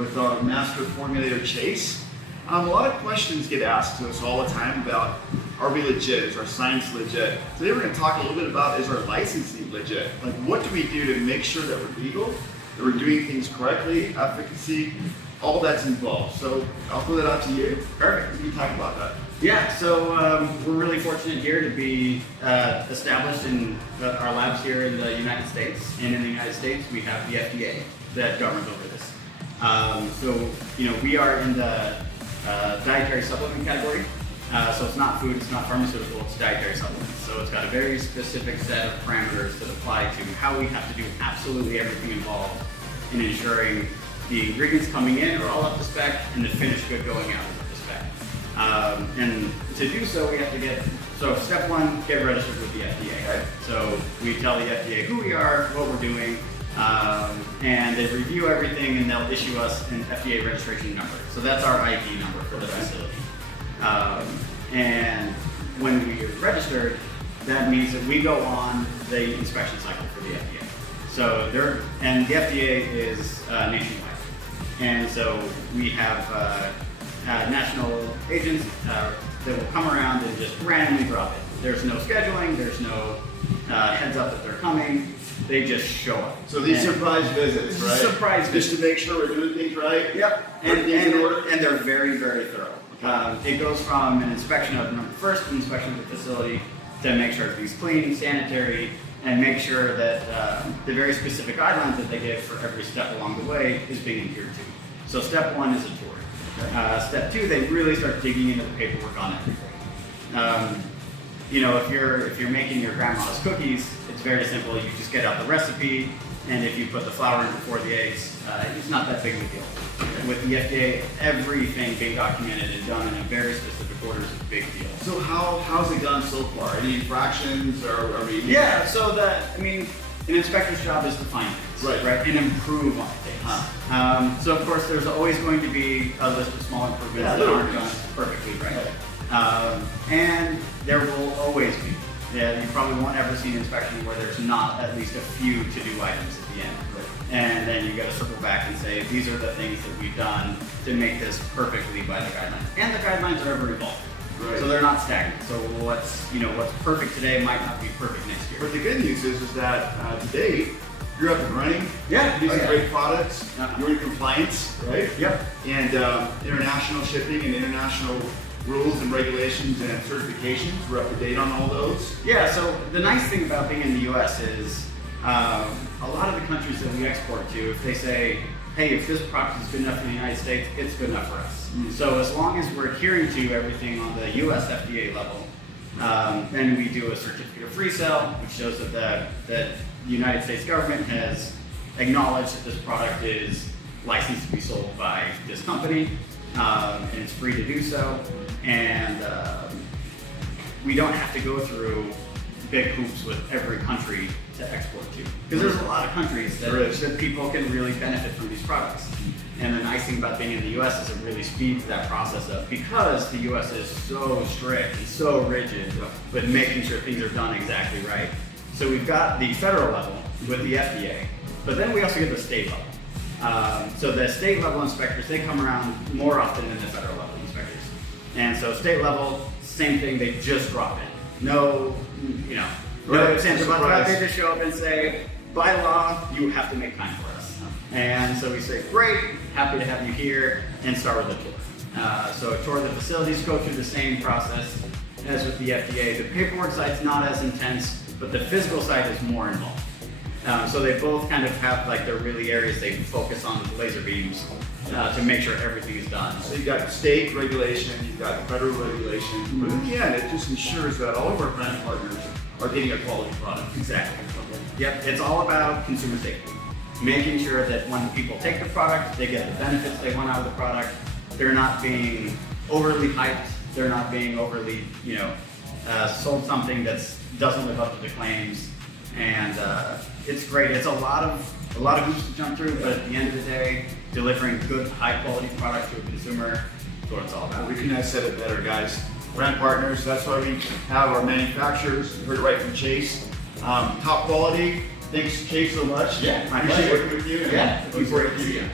with our master formulator Chase. A lot of questions get asked to us all the time about, are we legit? Is our science legit? Today we're going to talk a little bit about, is our licensing legit? Like, what do we do to make sure that we're legal, that we're doing things correctly, efficacy, all that's involved. So I'll throw that out to you. Perfect. You can talk about that. Yeah, so we're really fortunate here to be established in our labs here in the United States. And in the United States, we have the FDA that governs over this. So, you know, we are in the dietary supplement category. So it's not food, it's not pharmaceutical, it's dietary supplements. So it's got a very specific set of parameters that apply to how we have to do absolutely everything involved in ensuring the ingredients coming in are all up to spec and the finished good going out is up to spec. And to do so, we have to so step one, get registered with the FDA. Right? So we tell the FDA who we are, what we're doing, and they review everything and they'll issue us an FDA registration number. So that's our ID number for the facility. And when we are registered, that means that we go on the inspection cycle for the FDA. So and the FDA is nationwide. And so we have national agents that will come around and just randomly drop it. There's no scheduling, there's no heads up that they're coming. They just show up. So these surprise visits, right? Surprise visits. Just to make sure we're doing things right? Yep. And they're very, very thorough. It goes from an inspection of an inspection of the facility to make sure everything's clean, sanitary, and make sure that the very specific guidelines that they give for every step along the way is being adhered to. So step one is a tour. Okay. Step two, they really start digging into the paperwork on everything. You know, if you're making your grandma's cookies, it's very simple. You just get out the recipe, and if you put the flour in before the eggs, it's not that big of a deal. With the FDA, everything being documented and done in a very specific order is a big deal. So how's it gone so far? Any infractions or are we? Yeah, so an inspector's job is to find things, right? And improve on things. So of course, there's always going to be a list of small improvements that aren't done perfectly right. And there will always be. Yeah, you probably won't ever see an inspection where there's not at least a few to-do items at the end. And then you got to circle back and say, these are the things that we've done to make this perfectly by the guidelines. And the guidelines are ever evolving. Right. So they're not stagnant. So what's perfect today might not be perfect next year. But the good news is that today, you're up and running. Yeah. These are great products. You're in compliance, right? Yep. And international shipping and international rules and regulations and certifications, we're up to date on all those. Yeah, so the nice thing about being in the US is a lot of the countries that we export to, if they say, hey, if this product is good enough for the United States, it's good enough for us. So as long as we're adhering to everything on the US FDA level, then we do a certificate of free sale, which shows that the United States government has acknowledged that this product is licensed to be sold by this company, and it's free to do so. And we don't have to go through big hoops with every country to export to. Because there's a lot of countries that people can really benefit from these products. And the nice thing about being in the US is it really speeds that process up because the US is so strict and so rigid with making sure things are done exactly right. So we've got the federal level with the FDA, but then we also get the state level. So the state level inspectors, they come around more often than the federal level inspectors. And so state level, same thing, they just drop in. No, no sense about they just show up and say, by law, you have to make time for us. And so we say, great, happy to have you here, and start with a tour. So a tour of the facilities, go through the same process as with the FDA. The paperwork side's not as intense, but the physical side is more involved. So they both kind of have like their really areas they focus on with laser beams to make sure everything is done. So you've got state regulation, you've got federal regulation, but in the end, it just ensures that all of our brand partners are getting a quality product. Exactly. Yep, it's all about consumer safety. Making sure that when people take the product, they get the benefits they want out of the product. They're not being overly hyped. They're not being overly, sold something that doesn't live up to the claims. And it's great. It's a lot of hoops to jump through, but at the end of the day, delivering good, high-quality product to a consumer is what it's all about. We couldn't have said it better, guys. Brand partners, that's why we have our manufacturers. You heard it right from Chase. Top quality. Thanks, Chase, so much. Yeah, I appreciate working with you. Yeah, looking forward to seeing you.